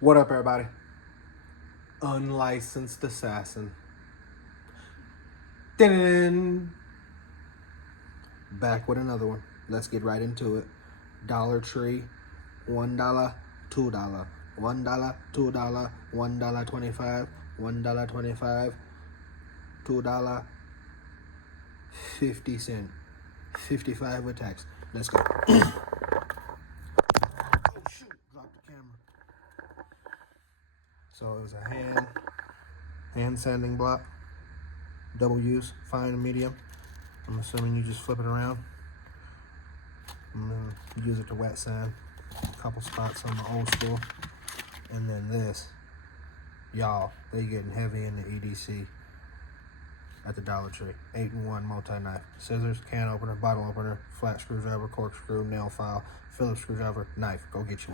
What up, everybody? Unlicensed assassin. Dun-dun-dun. Back with another one. Let's get right into it. Dollar Tree, $1, $2, $1, $2, $1.25, $1.25, $2, 50 cents, 55 with tax. Let's go. Oh shoot! Dropped the camera. So it was a hand sanding block, double use, fine and medium. I'm assuming you just flip it around. I'm gonna use it to wet sand a couple spots on the old school. And then this, y'all, they getting heavy in the EDC at the Dollar Tree. 8-in-1 multi-knife. Scissors, can opener, bottle opener, flat screwdriver, corkscrew, nail file, Phillips screwdriver, knife. Go get you.